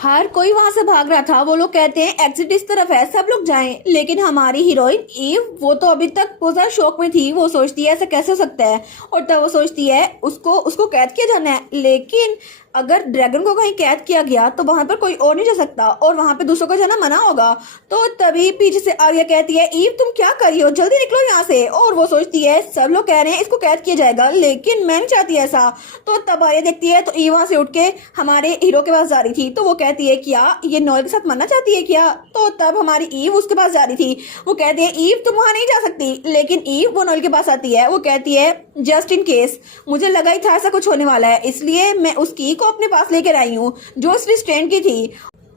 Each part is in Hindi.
हर कोई वहां से भाग रहा था। वो लोग कहते हैं एग्जिट इस तरफ है, सब लोग जाएं। लेकिन हमारी हीरोइन ईव वो तो अभी तक बहुत ज्यादा शौक में थी। वो सोचती है ऐसा कैसे हो सकता है, और तब वो सोचती है उसको उसको कैद किया जाना है। लेकिन अगर ड्रैगन को कहीं कैद किया गया तो वहां पर कोई और नहीं जा सकता, और वहां पे दूसरों का जाना मना होगा। तो तभी पीछे से आर्या कहती है ईव तुम क्या कर रही हो, जल्दी निकलो यहाँ से। और वो सोचती है सब लोग कह रहे हैं इसको कैद किया जाएगा, लेकिन मैं नहीं चाहती ऐसा। तो तब आर्या देखती है तो ईव वहां से उठ के हमारे हीरो के पास जा रही थी। तो वो कहती है क्या ये नोएल के साथ मरना चाहती है क्या। तो तब हमारी ईव उसके पास जा रही थी। वो कहती है ईव तुम वहां नहीं जा सकती। लेकिन ईव वो नोएल के पास आती है। वो कहती है जस्ट इन केस, मुझे लगा ही था ऐसा कुछ होने वाला है, इसलिए मैं उस की को अपने पास लेकर आई हूँ जो उस रिस्ट्रेंट की थी।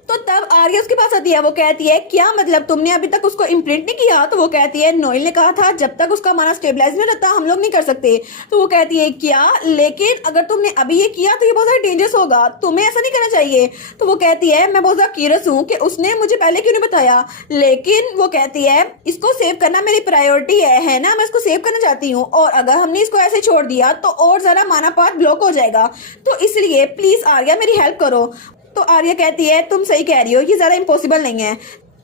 तो तब आर्या उसके पास आती है। वो कहती है क्या मतलब तुमने अभी तक उसको इम्प्रिंट नहीं किया। तो वो कहती है नोएल ने कहा था जब तक उसका माना स्टेबलाइज नहीं रहता हम लोग नहीं कर सकते। तो वो कहती है क्या, लेकिन अगर तुमने अभी ये किया तो ये बहुत ज्यादा डेंजरस होगा, तुम्हें ऐसा नहीं करना चाहिए। तो वो कहती है मैं बहुत ज्यादा क्यूरियस हूँ कि उसने मुझे पहले क्यों नहीं बताया। लेकिन वो कहती है इसको सेव करना मेरी प्रायोरिटी है ना, मैं इसको सेव करना चाहती हूँ, और अगर हमने इसको ऐसे छोड़ दिया तो और ज्यादा माना पाथ ब्लॉक हो जाएगा। तो इसलिए प्लीज आर्या मेरी हेल्प करो। तो आर्या कहती है तुम सही कह रही हो, ये ज्यादा इम्पॉसिबल नहीं है।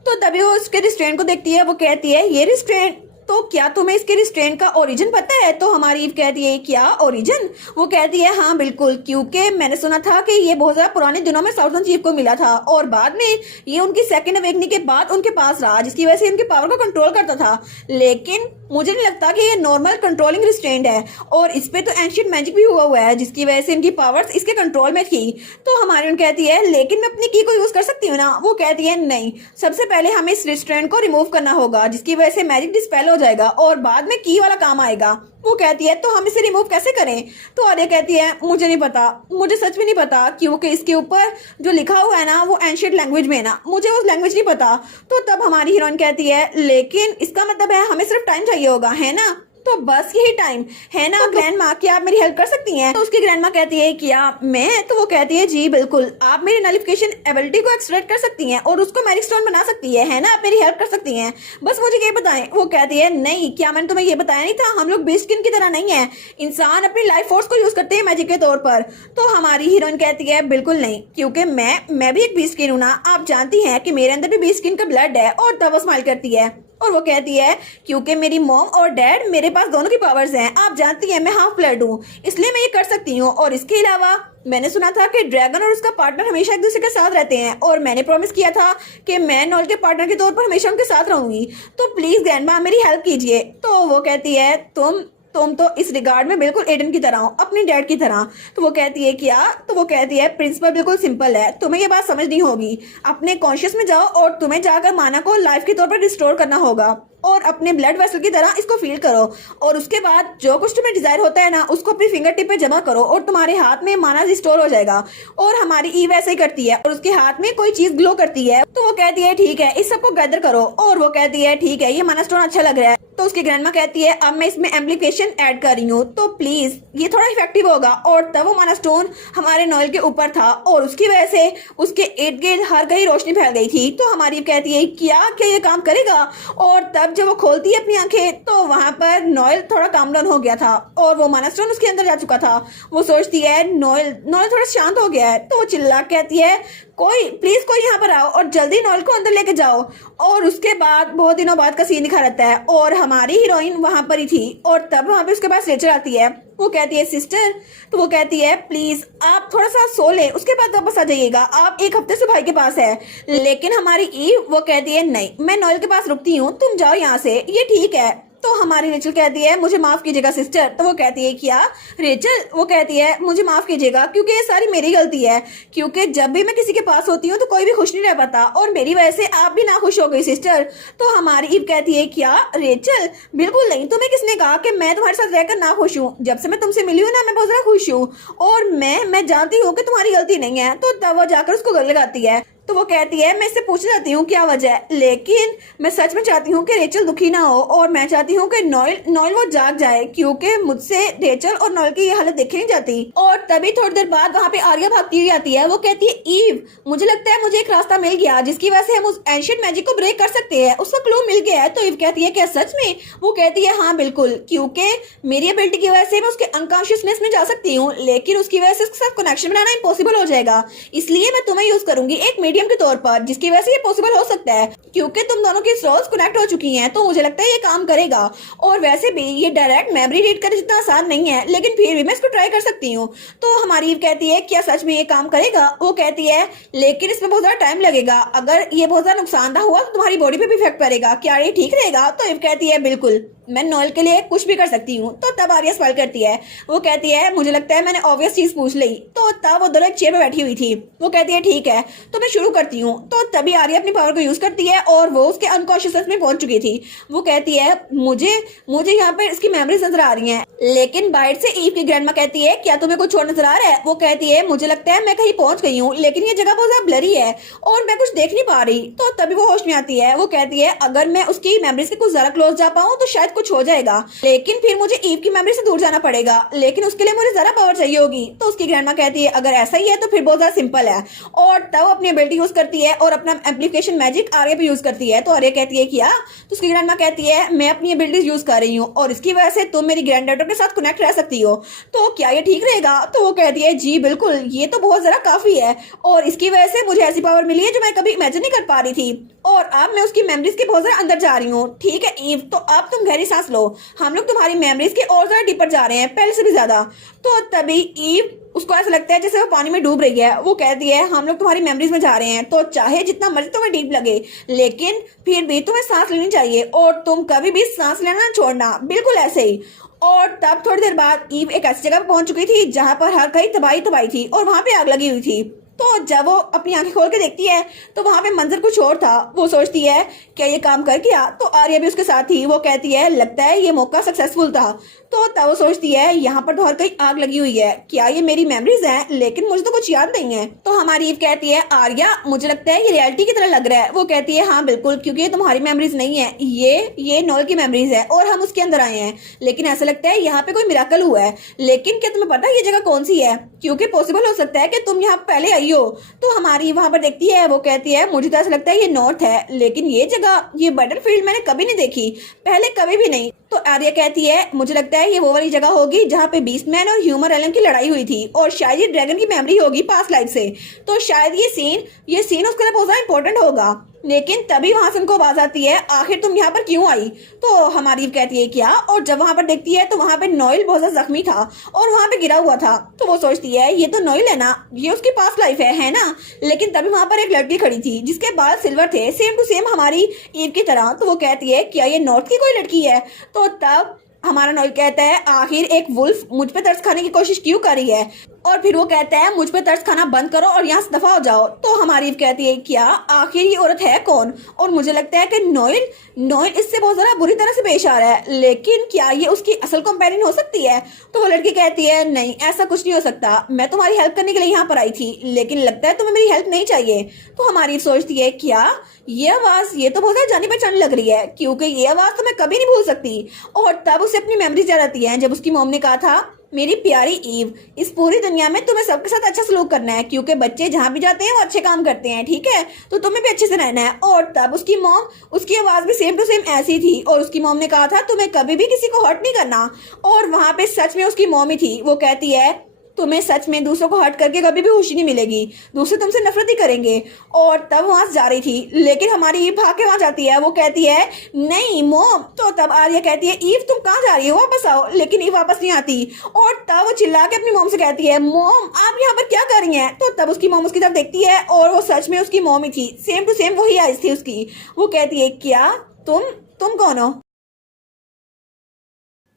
तो तभी वो उसके रिस्ट्रेंट को देखती है। वो कहती है ये रिस्ट्रेंट, तो क्या तुम्हें इसके रिस्ट्रेंट का ओरिजिन पता है। तो हमारी ईव कहती है क्या ओरिजिन। वो कहती है हाँ बिल्कुल, क्योंकि मैंने सुना था कि ये बहुत ज्यादा पुराने दिनों में साउथर्न चीफ को मिला था, और बाद में ये उनकी सेकंड अवेकनिंग के बाद उनके पास रहा, जिसकी वजह से इनके पावर को कंट्रोल करता था। लेकिन मुझे नहीं लगता कि ये नॉर्मल कंट्रोलिंग रिस्ट्रेंट है, और इस पे तो एंशिएंट मैजिक भी हुआ है, जिसकी वजह से इनकी पावर्स इसके कंट्रोल में थी। तो हमारी उन कहती है लेकिन मैं अपनी की को यूज कर सकती हूँ ना। वो कहती है नहीं, सबसे पहले हमें इस रिस्ट्रेंट को रिमूव करना होगा, जिसकी वजह से मैजिक डिस्पेल हो जाएगा, और बाद में की वाला काम आएगा। वो कहती है तो हम इसे रिमूव कैसे करें। तो आर्या कहती है मुझे नहीं पता, मुझे सच में नहीं पता, क्योंकि इसके ऊपर जो लिखा हुआ है ना वो एंशिएंट लैंग्वेज में है ना, मुझे उस लैंग्वेज नहीं पता। तो तब हमारी हीरोइन कहती है लेकिन इसका मतलब है हमें सिर्फ टाइम चाहिए होगा, है ना। तो बस यही टाइम है ना ग्रैंड माँ, क्या आप मेरी हेल्प कर सकती हैं। तो उसकी ग्रैंड माँ कहती है क्या मैं। तो वो कहती है जी बिल्कुल, आप मेरी नलिफिकेशन एबिलिटी को एक्सट्रैक्ट कर सकती हैं और उसको मैजिक स्टोन बना सकती है ना, आप मेरी हेल्प कर सकती हैं, बस मुझे ये बताएं। वो कहती है नहीं, क्या मैंने तुम्हें ये बताया नहीं था, हम लोग बीस्टकिन की तरह नहीं है, इंसान अपनी लाइफ फोर्स को यूज करते हैं मैजिक के तौर पर। तो हमारी हीरोइन कहती है बिल्कुल नहीं, क्योंकि मैं भी एक बीस्टकिन हूं ना, आप जानती हैं कि मेरे अंदर भी बीस्टकिन का ब्लड है। और तब वो स्माइल करती है और वो कहती है क्योंकि मेरी मॉम और डैड मेरे पास दोनों की पावर्स हैं, आप जानती हैं मैं हाफ ब्लड हूँ, इसलिए मैं ये कर सकती हूँ। और इसके अलावा मैंने सुना था कि ड्रैगन और उसका पार्टनर हमेशा एक दूसरे के साथ रहते हैं, और मैंने प्रॉमिस किया था कि मैं नॉल के पार्टनर के तौर पर हमेशा उनके साथ रहूंगी, तो प्लीज ग्रैंडमा मेरी हेल्प कीजिए। तो वो कहती है तुम तो इस रिगार्ड में बिल्कुल एडन की तरह हो, अपनी डैड की तरह। तो वो कहती है क्या। तो वो कहती है प्रिंसिपल बिल्कुल सिंपल है, तुम्हें ये बात समझनी होगी, अपने कॉन्शियस में जाओ और तुम्हें जाकर माना को लाइफ के तौर पर रिस्टोर करना होगा, और अपने ब्लड वेसल की तरह इसको फील करो, और उसके बाद जो कुछ तुम्हें डिजायर होता है ना उसको अपनी फिंगर टिप पे जमा करो, और तुम्हारे हाथ में माना रिस्टोर हो जाएगा। और हमारी ईव ऐसे ही करती है, और उसके हाथ में कोई चीज ग्लो करती है। तो वो कहती है ठीक है, इस सबको गैदर करो। और वो कहती है ठीक है, ये माना स्टोन अच्छा लग रहा है। तो उसकी ग्रैंडमा कहती है अब मैं इसमें एम्प्लीफिकेशन ऐड कर रही हूँ, तो प्लीज ये थोड़ा इफेक्टिव होगा। और तब वो माना स्टोन हमारे नॉयल के ऊपर था, और उसकी वजह से उसके इर्द गिर्द हर कहीं रोशनी फैल गई थी। तो हमारी कहती है क्या क्या ये काम करेगा। और तब जब वो खोलती है अपनी आंखें तो वहां पर नॉयल थोड़ा काम डाउन हो गया था, और वो माना स्टोन उसके अंदर जा चुका था। वो सोचती है नॉयल थोड़ा शांत हो गया है, तो वो चिल्ला कहती है कोई यहाँ पर आओ और जल्दी नॉयल को अंदर लेके जाओ। और उसके बाद बहुत दिनों बाद का सीन दिखा रहता है, और हमारी हीरोइन वहां पर ही थी, और तब वहां पे उसके पास रेचल आती है। वो कहती है सिस्टर। तो वो कहती है प्लीज आप थोड़ा सा सो ले, उसके बाद वापस आ जाइएगा, आप एक हफ्ते से भाई के पास है। लेकिन हमारी ईव वो कहती है नहीं, मैं नॉयल के पास रुकती हूँ, तुम जाओ यहाँ से, ये ठीक है। तो हमारी रेचल कहती है मुझे माफ कीजिएगा सिस्टर। तो वो कहती है क्या रेचल। वो कहती है मुझे माफ कीजिएगा, क्योंकि ये सारी मेरी गलती है, क्योंकि जब भी मैं किसी के पास होती हूँ तो कोई भी खुश नहीं रह पाता, और मेरी वजह से आप भी ना खुश हो गई सिस्टर। तो हमारी ईव कहती है क्या रेचल, बिल्कुल नहीं, तुम्हें किसने कहा कि मैं तुम्हारे साथ रहकर ना खुश हूँ, जब से मैं तुमसे मिली हूँ ना मैं बहुत ज्यादा खुश हूँ, और मैं जानती हूँ कि तुम्हारी गलती नहीं है। तो तब वो जाकर उसको गले लगाती है। तो वो कहती है मैं इससे पूछना चाहती हूँ क्या वजह है, लेकिन मैं सच में चाहती हूँ कि रेचल दुखी ना हो और मैं चाहती हूँ कि नॉयल वो जाग जाए, क्योंकि मुझसे रेचल और नॉयल की ये हालत देखी नहीं जाती। और तभी थोड़ी देर बाद वहाँ पे आर्या भागती हुई आती है। वो कहती है ईव, मुझे लगता है मुझे एक रास्ता मिल गया जिसकी वजह से हम उस एंशिएंट मैजिक को ब्रेक कर सकते हैं, उसका क्लू मिल गया है। तो ईव कहती है क्या सच में? वो कहती है हाँ बिल्कुल, क्योंकि मेरी एबिलिटी की वजह से मैं उसके अनकॉन्शियसनेस में जा सकती हूँ, लेकिन उसकी वजह से उसके साथ कनेक्शन बनाना इम्पॉसिबल हो जाएगा। इसलिए मैं तुम्हें यूज करूंगी एक मीडियम के तौर पर, जिसकी वजह से ये पॉसिबल हो सकता है, क्योंकि तुम दोनों की सोल्स कनेक्ट हो चुकी हैं। तो मुझे लगता है ये काम करेगा। और वैसे भी ये डायरेक्ट मेमोरी रीड करना जितना आसान नहीं है, लेकिन फिर भी मैं इसको ट्राई कर सकती हूँ। तो हमारी ईव कहती है क्या सच में ये काम करेगा? वो कहती है लेकिन इसमें बहुत ज्यादा टाइम लगेगा, अगर ये बहुत ज्यादा नुकसानदायक हुआ तो तुम्हारी बॉडी पे भी इफेक्ट पड़ेगा, क्या ये ठीक रहेगा? तो ईव कहती है बिल्कुल, मैं नॉयल के लिए कुछ भी कर सकती हूँ। तो तब आर्या स्माइल करती है। वो कहती है मुझे लगता है मैंने ऑब्वियस चीज पूछ ली। तो तब वो दोनों एक चेयर पे बैठी हुई थी। वो कहती है ठीक है तो मैं शुरू करती हूँ। तो तभी आर्या अपनी पावर को यूज करती है और वो उसके अनकॉन्शियसनेस में पहुंच चुकी थी। वो कहती है मुझे मुझे यहाँ पर इसकी मेमोरीज नजर आ रही हैं, लेकिन बाहर से ईव की ग्रैंडमा कहती है क्या तुम्हें कुछ और नजर आ रहा है? वो कहती है मुझे लगता है मैं कहीं पहुंच गई हूँ, लेकिन ये जगह बहुत ज्यादा ब्लरी है और मैं कुछ देख नहीं पा रही। तो तभी वो होश में आती है। वो कहती है अगर मैं उसकी मेमोरीज के कुछ ज्यादा क्लोज जा पाऊँ तो शायद कुछ हो जाएगा, लेकिन फिर मुझे ईव की मेमोरी से दूर जाना पड़ेगा, लेकिन उसके लिए मुझे जरा पावर चाहिए होगी। तो उसकी ग्रैंडमा कहती है अगर ऐसा ही है तो फिर बहुत ज्यादा सिंपल है। और तब अपनी एबिलिटी यूज करती है और अपना एम्प्लीफिकेशन मैजिक आर्या पे यूज करती है। तो आर्या कहती है क्या? तो उसकी ग्रैंडमा कहती है मैं अपनी एबिलिटीज यूज कर रही हूँ और इसकी वजह से तुम मेरी ग्रैंड डॉटर के साथ कनेक्ट रह सकती हो, तो क्या ये ठीक रहेगा? तो वो कहती है जी बिल्कुल, ये तो बहुत जरा काफी है और इसकी वजह से मुझे ऐसी पावर मिली है जो मैं कभी इमेजिन नहीं कर पा रही थी, और अब मैं उसकी मेमोरीज के बहुत ज्यादा अंदर जा रही हूँ। ठीक है ईव, तो अब तुम गहरी सांस लो, हम लोग तुम्हारी मेमोरीज के और ज्यादा डीपर जा रहे हैं, पहले से भी ज्यादा। तो तभी ईव उसको ऐसा लगता है जैसे वो पानी में डूब रही है। वो कहती है हम लोग तुम्हारी मेमोरीज में जा रहे हैं, तो चाहे जितना मर्जी तुम्हें डीप लगे, लेकिन फिर भी तुम्हें सांस लेनी चाहिए और तुम कभी भी सांस लेना ना छोड़ना, बिल्कुल ऐसे ही। और तब थोड़ी देर बाद ईव एक ऐसी जगह पर पहुंच चुकी थी जहां पर हर कहीं तबाही तबाही थी और वहां पे आग लगी हुई थी। तो जब वो अपनी आंखें खोल के देखती है तो वहां पे मंजर कुछ और था। वो सोचती है क्या ये काम कर गया? तो आर्या भी उसके साथ थी। वो कहती है लगता है ये मौका सक्सेसफुल था। तो तब वो सोचती है यहाँ पर तो हर कहीं आग लगी हुई है, क्या ये मेरी मेमोरीज हैं? लेकिन मुझे तो कुछ याद नहीं है। तो हमारी ईव कहती है आर्या मुझे लगता है ये रियलिटी की तरह लग रहा है। वो कहती है हाँ बिल्कुल, क्योंकि ये तुम्हारी मेमोरीज नहीं है, ये नॉयल की मेमोरीज है और हम उसके अंदर आए हैं, लेकिन ऐसा लगता है यहाँ पे कोई मिराकल हुआ है। लेकिन क्या तुम्हें पता है ये जगह कौन सी है? क्योंकि पॉसिबल हो सकता है कि तुम यहाँ पहले आई हो। तो हमारी वहां पर देखती है। वो कहती है मुझे तो ऐसा लगता है ये नॉर्थ है, लेकिन ये जगह ये बैटलफील्ड मैंने कभी नहीं देखी, पहले कभी भी नहीं। तो आर्या कहती है मुझे लगता है ये वो वाली जगह होगी जहाँ पे बीस्टमैन और ह्यूमर एलन की लड़ाई हुई थी और शायद ये ड्रैगन की मेमोरी होगी पास्ट लाइफ से। तो शायद ये सीन उसके लिए बहुत ज्यादा इंपॉर्टेंट होगा। लेकिन तभी वहां से उनको आवाज आती है आखिर तुम यहाँ पर क्यों आई? तो हमारी कहती है क्या? और जब वहां पर देखती है तो वहां पे नॉयल बहुत ज्यादा जख्मी था और वहां पे गिरा हुआ था। तो वो सोचती है ये तो नॉयल है ना, ये उसकी पास्ट लाइफ है ना। लेकिन तभी वहां पर एक लड़की खड़ी थी जिसके बाल सिल्वर थे, सेम टू सेम हमारी ईव की तरह। तो वो कहती है क्या ये नॉर्थ की कोई लड़की है? तो तब हमारा नॉयल कहता है आखिर एक वुल्फ मुझ पे तरस खाने की कोशिश क्यों कर रही है? और फिर वो कहता है मुझ पे तरस खाना बंद करो और यहाँ से दफा हो जाओ। तो हमारी ईव कहती है क्या आखिर ये औरत है कौन? और मुझे लगता है कि नॉयल इससे बहुत ज्यादा बुरी तरह से पेश आ रहा है, लेकिन क्या ये उसकी असल कंपेनियन हो सकती है? तो वो लड़की कहती है नहीं ऐसा कुछ नहीं हो सकता, मैं तुम्हारी हेल्प करने के लिए यहाँ पर आई थी, लेकिन लगता है तुम्हें मेरी हेल्प नहीं चाहिए। तो हमारी ईव सोचती है क्या ये आवाज ये तो बहुत ज्यादा जानी पहचानी लग रही है, क्योंकि ये आवाज तो मैं कभी नहीं भूल सकती। और तब उसे अपनी मेमोरीज याद आती है जब उसकी मॉम ने कहा था मेरी प्यारी ईव, इस पूरी दुनिया में तुम्हें सबके साथ अच्छा सलूक करना है, क्योंकि बच्चे जहाँ भी जाते हैं वो अच्छे काम करते हैं, ठीक है? तो तुम्हें भी अच्छे से रहना है। और तब उसकी मॉम, उसकी आवाज भी सेम टू सेम ऐसी थी और उसकी मॉम ने कहा था तुम्हें कभी भी किसी को हर्ट नहीं करना। और वहां पे सच में उसकी मॉम ही थी। वो कहती है तुम्हें सच में दूसरों को हर्ट करके कभी भी खुशी नहीं मिलेगी, दूसरे तुमसे नफरत ही करेंगे। और तब वहां से जा रही थी, लेकिन हमारी ईव भाग के वहां जाती है। वो कहती है नहीं मॉम। तो तब आर्या कहती है ईव तुम कहाँ जा रही हो, वापस आओ। लेकिन ईव वापस नहीं आती और तब वो चिल्ला के अपनी मॉम से कहती है मॉम आप यहाँ पर क्या कर रही हैं? तो तब उसकी मॉम उसकी तरफ देखती है और वो सच में उसकी मॉम ही थी, सेम टू सेम वही आइज थी उसकी। वो कहती है क्या तुम कौन हो?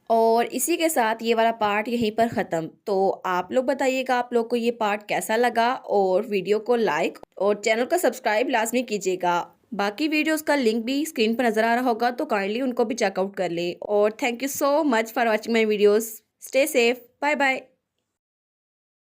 और इसी के साथ ये वाला पार्ट यहीं पर ख़त्म। तो आप लोग बताइएगा आप लोग को ये पार्ट कैसा लगा, और वीडियो को लाइक और चैनल को सब्सक्राइब लाजमी कीजिएगा। बाकी वीडियोस का लिंक भी स्क्रीन पर नज़र आ रहा होगा, तो काइंडली उनको भी चेकआउट कर लें। और thank you so much for watching my videos. Stay safe, bye bye.